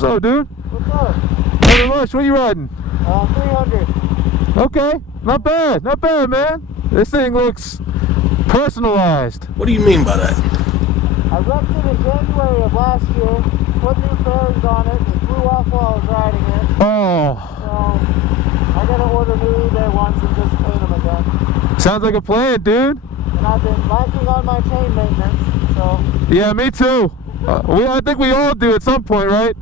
What's up, dude? What's up? Hey, Rush, what you riding? 300. Okay, not bad, man. This thing looks personalized. What do you mean by that? I wrecked it in January of last year, put new fairings on it, it flew off while I was riding it. Oh, So, I gotta order new eBay ones and just paint them again. sounds like a plan, dude. And I've been lacking on my chain maintenance, so... Yeah, me too. I think we all do at some point, right?